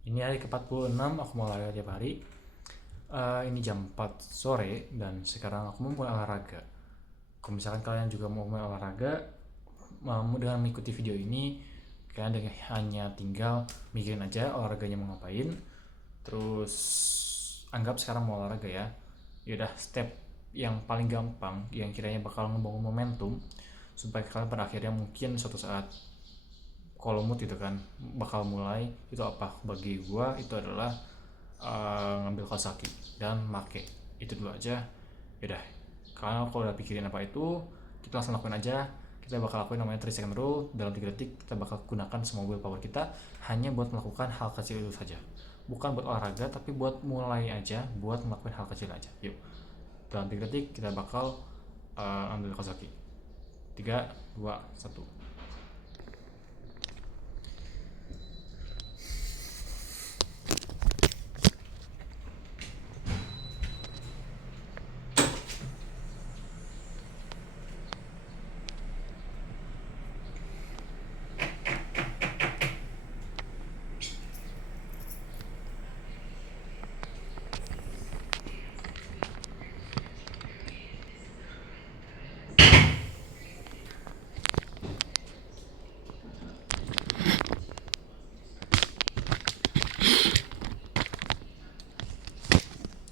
Ini hari ke-46 aku mau olahraga tiap hari. Ini jam 4 sore dan sekarang aku mau mulai olahraga. Kalau misalkan kalian juga mau mulai olahraga, mau dengan mengikuti video ini, kalian hanya tinggal mikirin aja olahraganya mau ngapain. Terus anggap sekarang mau olahraga ya. Yaudah, step yang paling gampang yang kiranya bakal ngebangun momentum supaya kalian pada akhirnya mungkin suatu saat kalau mood gitu kan bakal mulai. Itu apa bagi gua itu adalah ngambil Kawasaki dan make itu dulu aja. Yaudah, kalau udah pikirin apa itu, kita langsung lakuin aja. Kita bakal lakuin namanya 3 second rule. Dalam 3 detik kita bakal gunakan semua willpower kita hanya buat melakukan hal kecil itu saja, bukan buat olahraga tapi buat mulai aja, buat melakukan hal kecil aja. Yuk, dalam 3 detik kita bakal ambil Kawasaki. 3, 2, 1.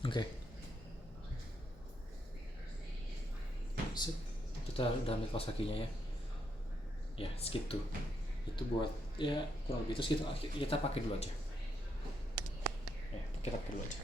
Oke, sip. Kita udah ambil Kawasakinya ya. Ya, segitu. Itu buat ya kurang lebih itu segitu. Kita pakai dulu aja. Ya, kita pakai dulu aja.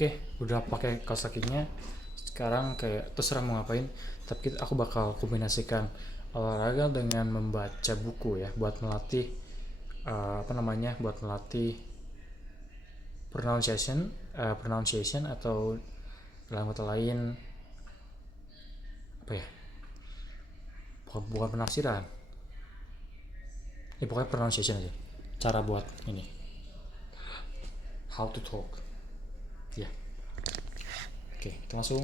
Oke, udah pakai kaos kakinya. Sekarang kayak terserah mau ngapain, tapi aku bakal kombinasikan olahraga dengan membaca buku ya, buat melatih apa namanya? Buat melatih pronunciation atau dalam kata lain apa ya? Bukan penafsiran. Ini pokoknya pronunciation aja. Cara buat ini, how to talk. Ya. Oke, kita langsung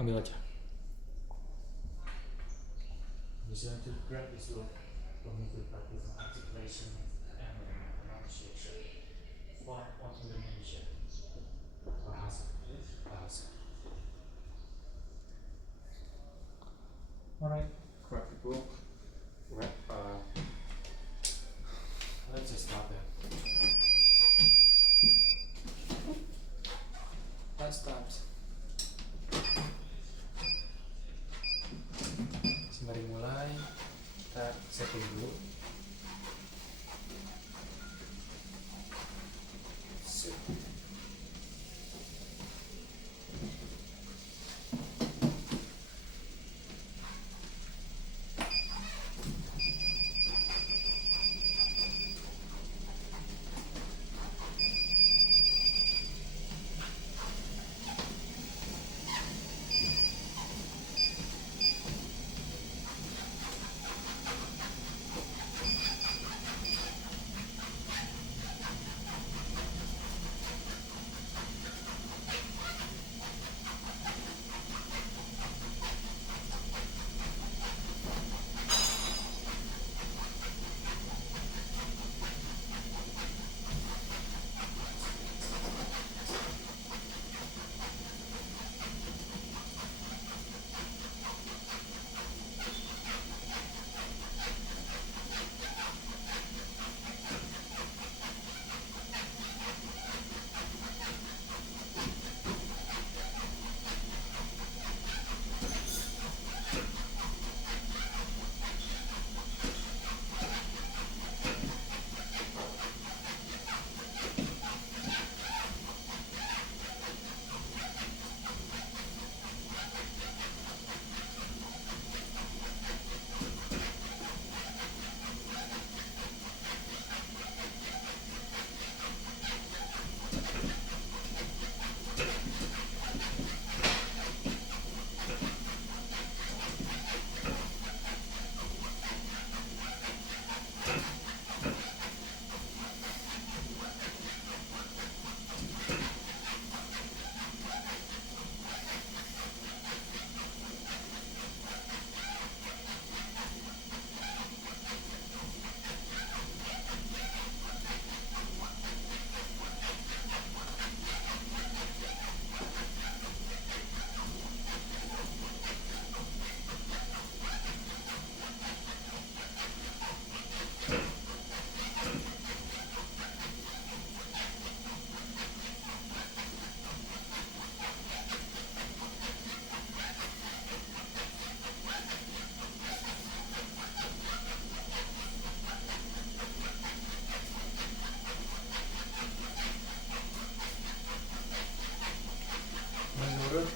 ambil aja. Bisa to grab this book for me to practice articulation and pronunciation for Indonesia. Bahasa. Bahasa. Alright, grab the book. Grab, let's just start there. Let's start. Sembari mulai, kita setting dulu.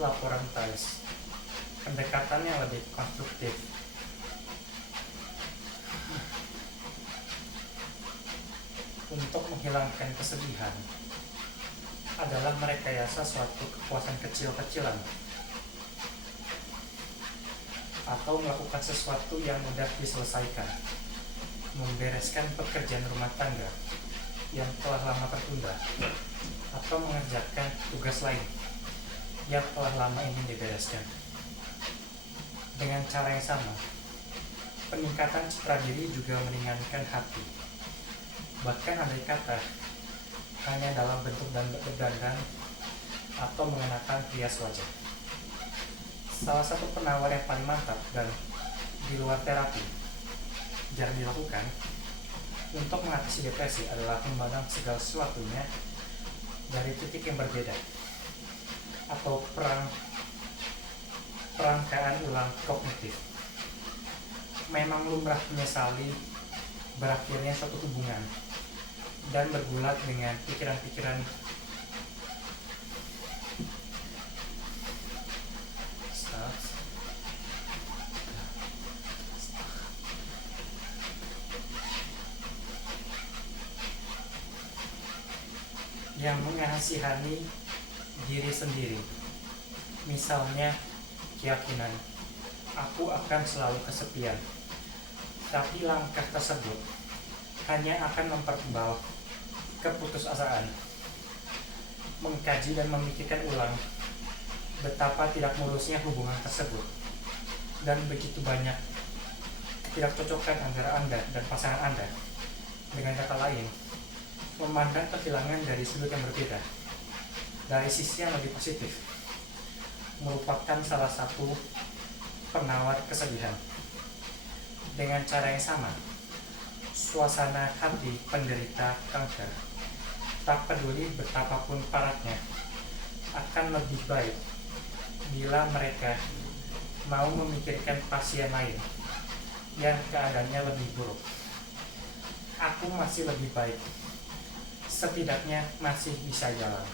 laporan TAIS. Pendekatan yang lebih konstruktif untuk menghilangkan kesedihan adalah merekayasa suatu kepuasan kecil-kecilan atau melakukan sesuatu yang mudah diselesaikan, membereskan pekerjaan rumah tangga yang telah lama tertunda, atau mengerjakan tugas lain yang telah lama ingin dibereskan. Dengan cara yang sama, peningkatan citra diri juga meringankan hati. Bahkan andai kata hanya dalam bentuk berdandan atau mengenakan hias wajah. Salah satu penawar yang paling mantap dan di luar terapi jarang dilakukan untuk mengatasi depresi adalah memandang segala sesuatunya dari titik yang berbeda, atau perangkaan ulang kognitif. Memang lumrah menyesali berakhirnya suatu hubungan dan bergulat dengan pikiran-pikiran yang mengasihani diri sendiri. Misalnya keyakinan, aku akan selalu kesepian. Tapi langkah tersebut hanya akan mempertebal keputusasaan. Mengkaji dan memikirkan ulang betapa tidak mulusnya hubungan tersebut dan begitu banyak ketidakcocokan antara Anda dan pasangan Anda. Dengan kata lain, memandang kehilangan dari sudut yang berbeda, dari sisi yang lebih positif, merupakan salah satu penawar kesedihan. Dengan cara yang sama, suasana hati penderita kanker, tak peduli betapapun parahnya, akan lebih baik bila mereka mau memikirkan pasien lain yang keadaannya lebih buruk. Aku masih lebih baik, setidaknya masih bisa jalan.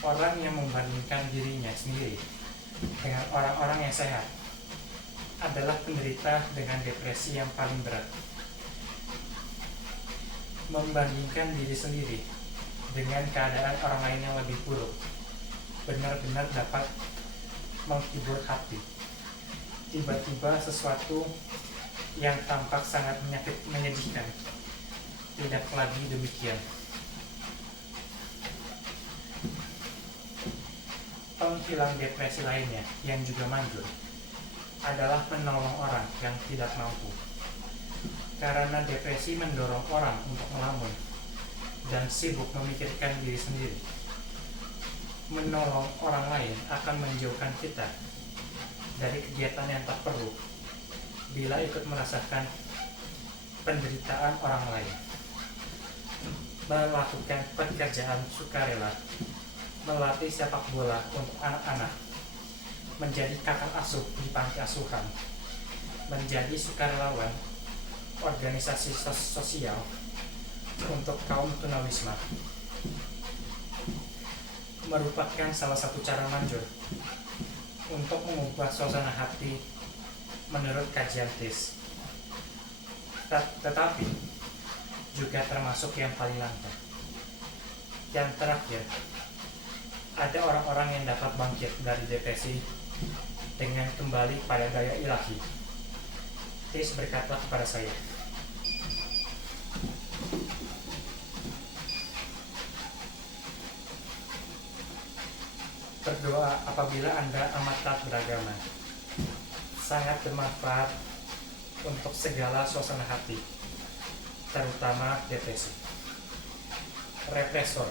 Orang yang membandingkan dirinya sendiri dengan orang-orang yang sehat adalah penderita dengan depresi yang paling berat. Membandingkan diri sendiri dengan keadaan orang lain yang lebih buruk benar-benar dapat menghibur hati. Tiba-tiba sesuatu yang tampak sangat menyedihkan tidak lagi demikian. Penghilang depresi lainnya yang juga manjur adalah menolong orang yang tidak mampu. Karena depresi mendorong orang untuk melamun dan sibuk memikirkan diri sendiri. Menolong orang lain akan menjauhkan kita dari kegiatan yang tak perlu bila ikut merasakan penderitaan orang lain. Melakukan pekerjaan sukarela, melatih sepak bola untuk anak-anak, menjadi kakak asuh di panti asuhan, menjadi sukarelawan organisasi sosial untuk kaum tunawisma, merupakan salah satu cara manjur untuk mengubah suasana hati menurut kajian TIS. Tetapi juga termasuk yang paling langka. Yang terakhir, ada orang-orang yang dapat bangkit dari depresi dengan kembali pada daya ilahi. TIS berkata kepada saya, berdoa apabila Anda amat taat beragama. Sangat bermanfaat untuk segala suasana hati, terutama depresi. Represor,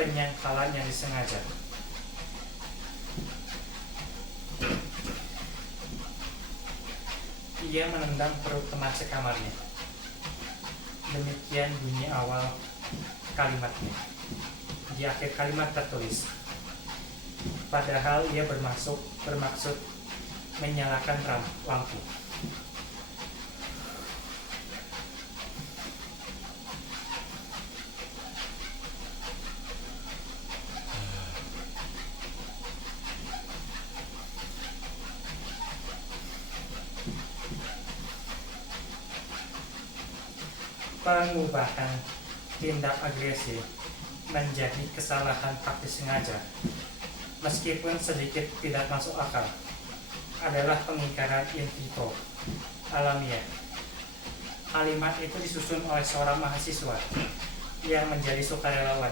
penyangkalan yang disengaja. Ia menendang perut teman sekamarnya. Demikian bunyi awal kalimatnya. Di akhir kalimat tertulis, padahal ia bermaksud menyalakan lampu. Pengubahan tindak agresif menjadi kesalahan taktis sengaja, meskipun sedikit tidak masuk akal, adalah pengingkaran in vitro alamiah. Kalimat itu disusun oleh seorang mahasiswa yang menjadi sukarelawan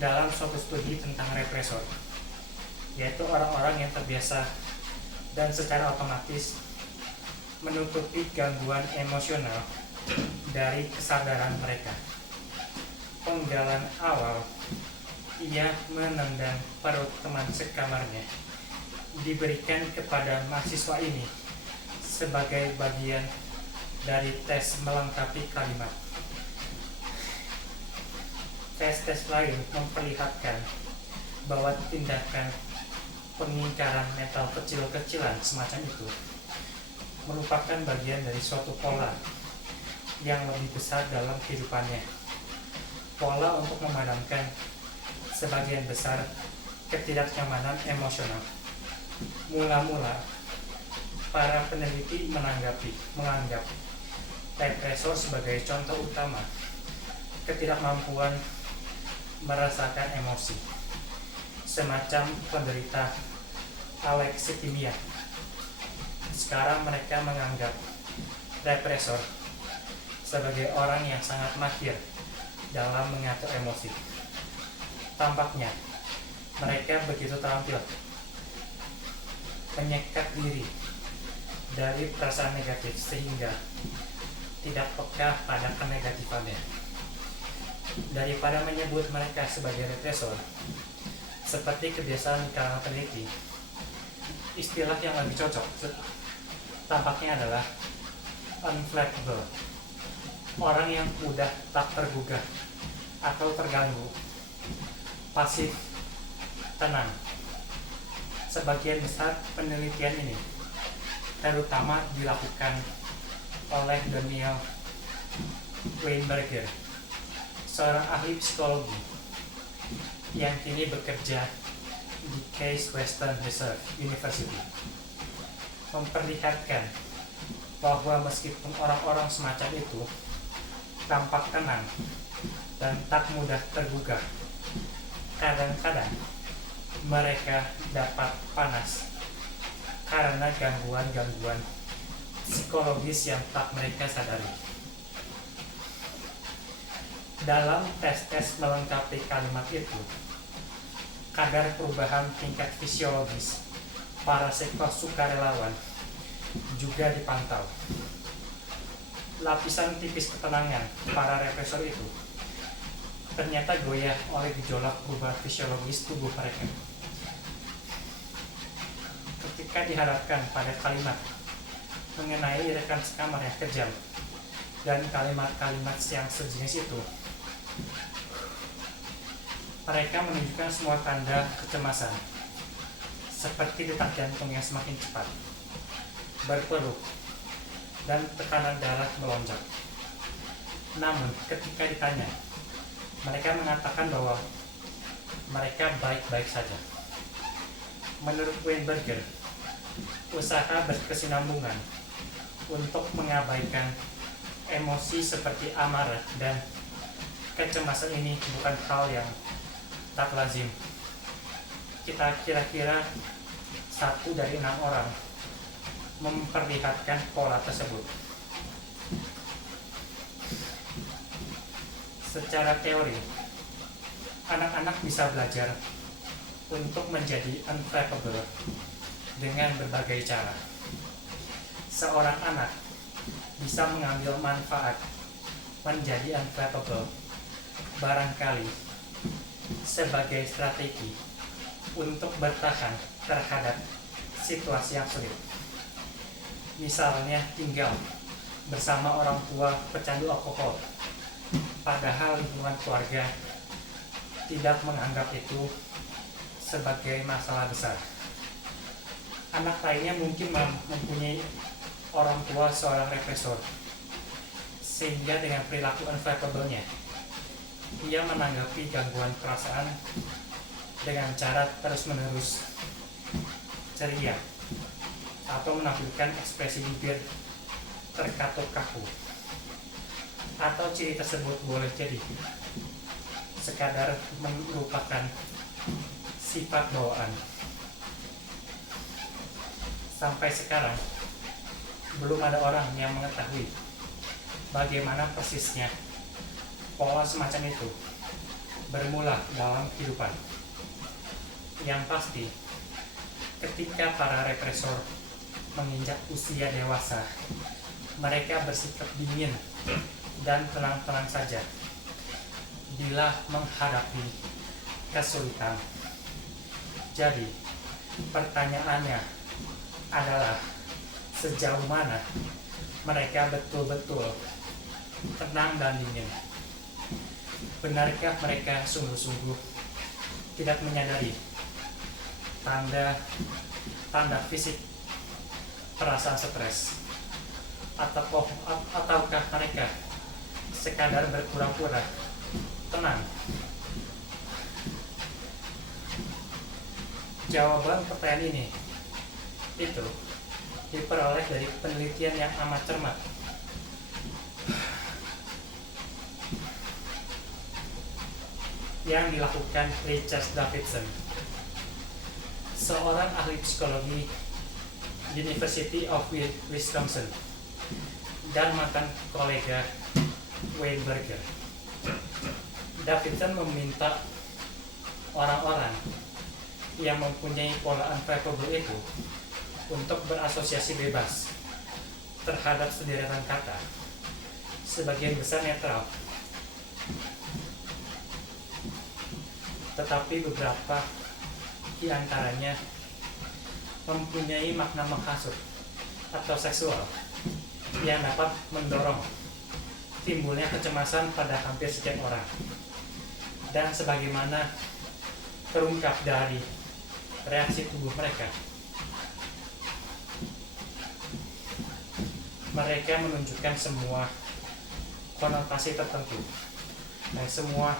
dalam suatu studi tentang represor, yaitu orang-orang yang terbiasa dan secara otomatis menutupi gangguan emosional dari kesadaran mereka. Penggalan awal, ia menendang perut teman sekamarnya, diberikan kepada mahasiswa ini sebagai bagian dari tes melengkapi kalimat. Tes-tes lain memperlihatkan bahwa tindakan pengingkaran mental kecil-kecilan semacam itu merupakan bagian dari suatu pola yang lebih besar dalam kehidupannya. Pola untuk memadamkan sebagian besar ketidaknyamanan emosional. Mula-mula, para peneliti menganggap represor sebagai contoh utama ketidakmampuan merasakan emosi, semacam penderita aleksitimia. Sekarang mereka menganggap represor sebagai orang yang sangat mahir dalam mengatur emosi. Tampaknya mereka begitu terampil menyekat diri dari perasaan negatif sehingga tidak peka pada kenegatifannya. Daripada menyebut mereka sebagai represor, seperti kebiasaan di kalangan peneliti, istilah yang lebih cocok tampaknya adalah unflappable, orang yang mudah tak tergugah atau terganggu, pasif, tenang. Sebagian besar penelitian ini terutama dilakukan oleh Daniel Weinberger, seorang ahli psikologi yang kini bekerja di Case Western Reserve University, memperlihatkan bahwa meskipun orang-orang semacam itu tampak tenang dan tak mudah tergugah, kadang-kadang mereka dapat panas karena gangguan-gangguan psikologis yang tak mereka sadari. Dalam tes-tes melengkapi kalimat itu, kadar perubahan tingkat fisiologis para sukarelawan juga dipantau. Lapisan tipis ketenangan para represor itu ternyata goyah oleh gejolak perubahan fisiologis tubuh mereka. Ketika dihadapkan pada kalimat mengenai rekan sekamar yang kejam dan kalimat-kalimat yang sejenis itu, mereka menunjukkan semua tanda kecemasan, seperti detak jantung yang semakin cepat, berpeluk, dan tekanan darah melonjak. Namun ketika ditanya, mereka mengatakan bahwa mereka baik-baik saja. Menurut Weinberger, usaha berkesinambungan untuk mengabaikan emosi seperti amarah dan kecemasan ini bukan hal yang tak lazim. Kita kira-kira 1 dari 6 orang memperlihatkan pola tersebut. Secara teori, anak-anak bisa belajar untuk menjadi unflappable dengan berbagai cara. Seorang anak bisa mengambil manfaat menjadi unflappable barangkali sebagai strategi untuk bertahan terhadap situasi yang sulit. Misalnya tinggal bersama orang tua pecandu alkohol, padahal lingkungan keluarga tidak menganggap itu sebagai masalah besar. Anak lainnya mungkin mempunyai orang tua seorang represor, sehingga dengan perilaku unflappable-nya, ia menanggapi gangguan perasaan dengan cara terus-menerus ceria atau menampilkan ekspresi bibir terkatuk kaku. atau ciri tersebut boleh jadi sekadar merupakan sifat bawaan. Sampai sekarang belum ada orang yang mengetahui bagaimana persisnya pola semacam itu bermula dalam kehidupan. Yang pasti, ketika para represor menginjak usia dewasa, mereka bersikap dingin dan tenang-tenang saja bila menghadapi kesulitan. Jadi, pertanyaannya adalah sejauh mana mereka betul-betul tenang dan dingin. Benarkah mereka sungguh-sungguh tidak menyadari tanda fisik perasaan stres, ataukah mereka sekadar berpura-pura tenang? Jawaban pertanyaan ini itu diperoleh dari penelitian yang amat cermat yang dilakukan Richard Davidson, seorang ahli psikologi University of Wisconsin dan mantan kolega Weinberger. Davidson meminta orang-orang yang mempunyai pola unfavorable itu untuk berasosiasi bebas terhadap sederetan kata, sebagian besar netral, tetapi beberapa di antaranya mempunyai makna menghasut atau seksual yang dapat mendorong timbulnya kecemasan pada hampir setiap orang. Dan sebagaimana terungkap dari reaksi tubuh mereka, mereka menunjukkan semua konotasi tertentu dan semua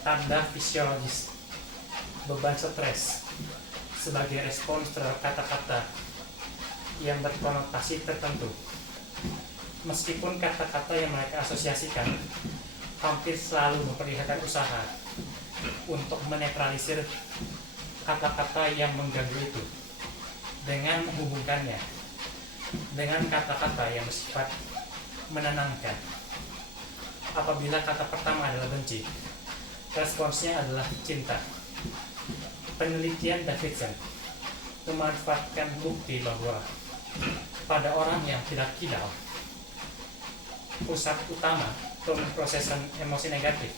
tanda fisiologis beban stres sebagai respons terhadap kata-kata yang berkonotasi tertentu. Meskipun kata-kata yang mereka asosiasikan hampir selalu memperlihatkan usaha untuk menetralisir kata-kata yang mengganggu itu dengan menghubungkannya dengan kata-kata yang bersifat menenangkan. Apabila kata pertama adalah benci, responsnya adalah cinta. Penelitian Davidson memanfaatkan bukti bahwa pada orang yang tidak kidal, pusat utama pemrosesan emosi negatif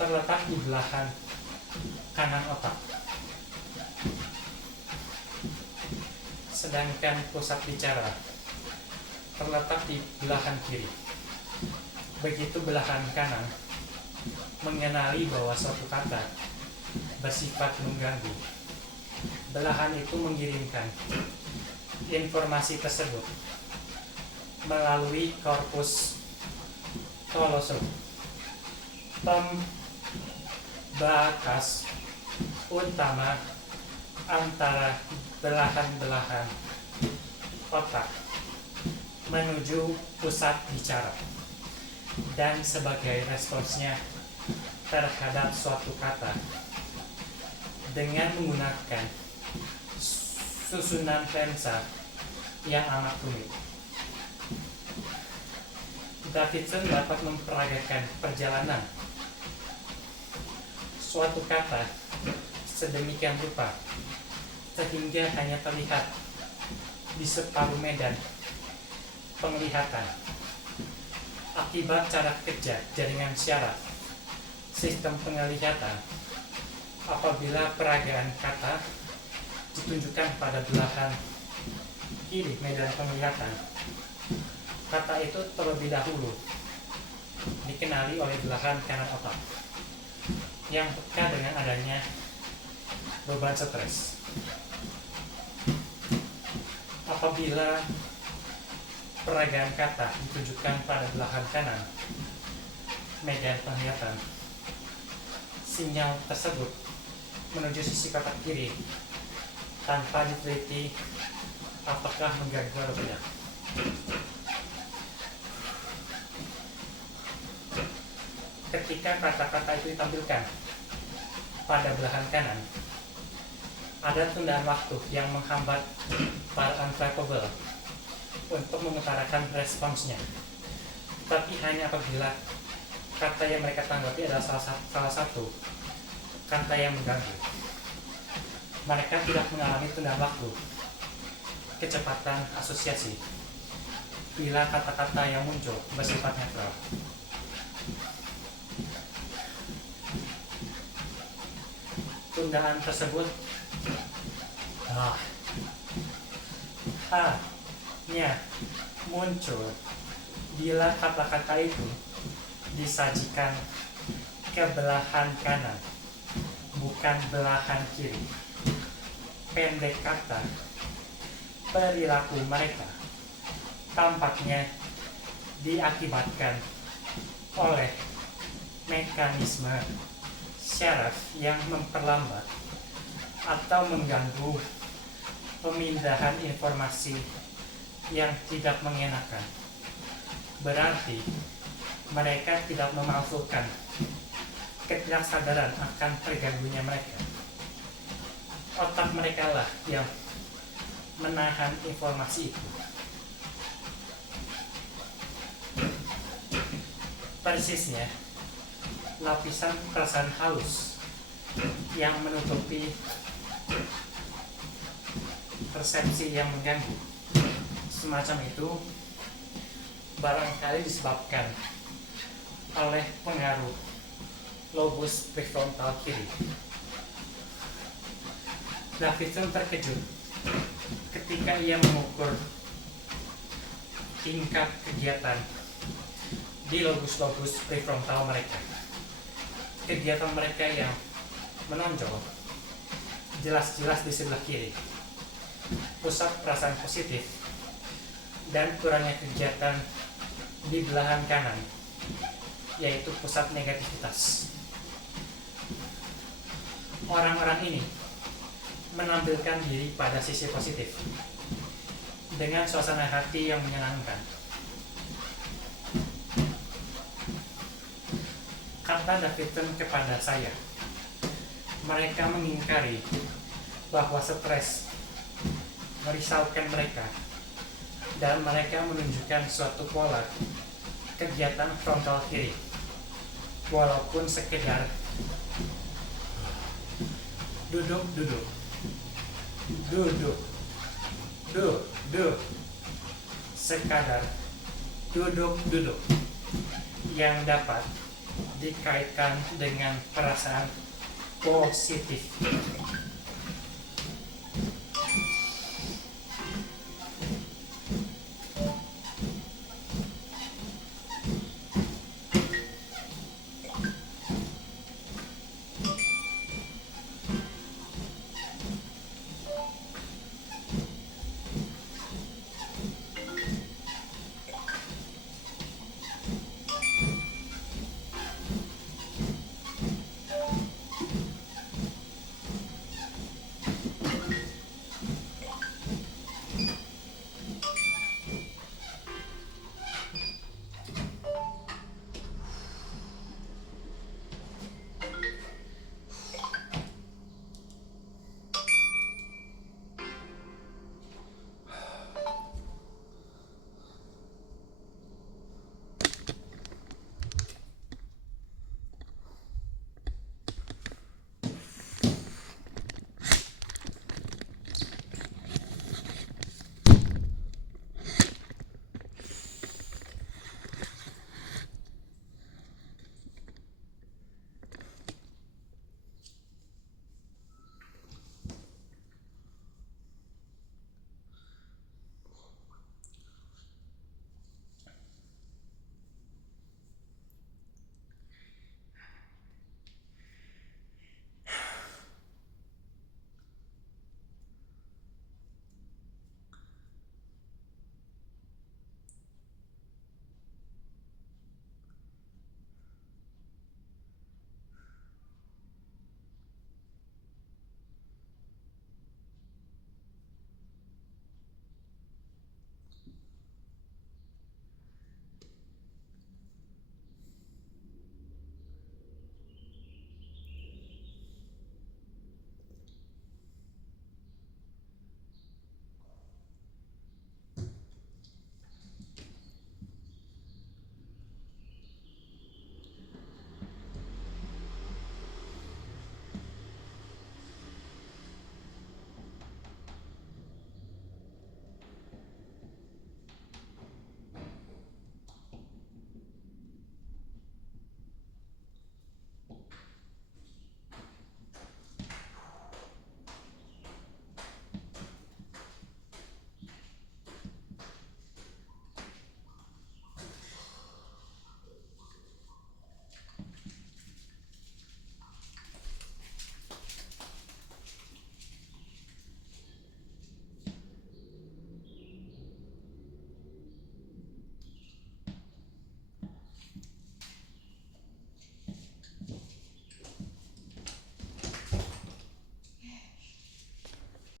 terletak di belahan kanan otak, sedangkan pusat bicara terletak di belahan kiri. Begitu belahan kanan mengenali bahwa suatu kata bersifat mengganggu, belahan itu mengirimkan informasi tersebut melalui korpus kolosum, pembatas utama antara belahan-belahan otak menuju pusat bicara, dan sebagai responsnya terhadap suatu kata dengan menggunakan susunan lensa yang amat rumit. Davidson dapat memperagakan perjalanan suatu kata sedemikian rupa sehingga hanya terlihat di separuh medan penglihatan akibat cara kerja jaringan syaraf sistem penglihatan. Apabila peragaan kata ditunjukkan pada belahan kiri medan penglihatan, kata itu terlebih dahulu dikenali oleh belahan kanan otak yang peka dengan adanya beban stres. Apabila peragaan kata ditunjukkan pada belahan kanan medan penglihatan, sinyal tersebut menuju sisi kotak kiri tanpa diteliti apakah mengganggu atau tidak. ketika kata-kata itu ditampilkan pada belahan kanan, ada tundaan waktu yang menghambat para unflappable untuk mengutarakan responsnya. Tapi hanya apabila kata yang mereka tanggapi adalah salah satu kata yang mengganggu. Mereka tidak mengalami tundaan waktu, kecepatan asosiasi, bila kata-kata yang muncul bersifat netral. Tundaan tersebut hanya muncul bila kata-kata itu disajikan ke belahan kanan, bukan belahan kiri. Pendek kata, perilaku mereka tampaknya diakibatkan oleh mekanisme syaraf yang memperlambat atau mengganggu pemindahan informasi yang tidak mengenakan. Berarti mereka tidak memalsukan ketidaksadaran akan terganggunya mereka. Otak mereka lah yang menahan informasi itu. Persisnya, lapisan perasaan halus yang menutupi persepsi yang mengganggu semacam itu barangkali disebabkan oleh pengaruh lobus prefrontal kiri. Davidson terkejut ketika ia mengukur tingkat kegiatan di lobus prefrontal mereka. Kegiatan mereka yang menonjol jelas-jelas di sebelah kiri, pusat perasaan positif, dan kurangnya kegiatan di belahan kanan, yaitu pusat negativitas. Orang-orang ini menampilkan diri pada sisi positif dengan suasana hati yang menyenangkan. Kata Davidson kepada saya, mereka mengingkari bahwa stres merisaukan mereka, dan mereka menunjukkan suatu pola kegiatan frontal kiri, walaupun sekedar duduk, sekadar duduk yang dapat dikaitkan dengan perasaan positif.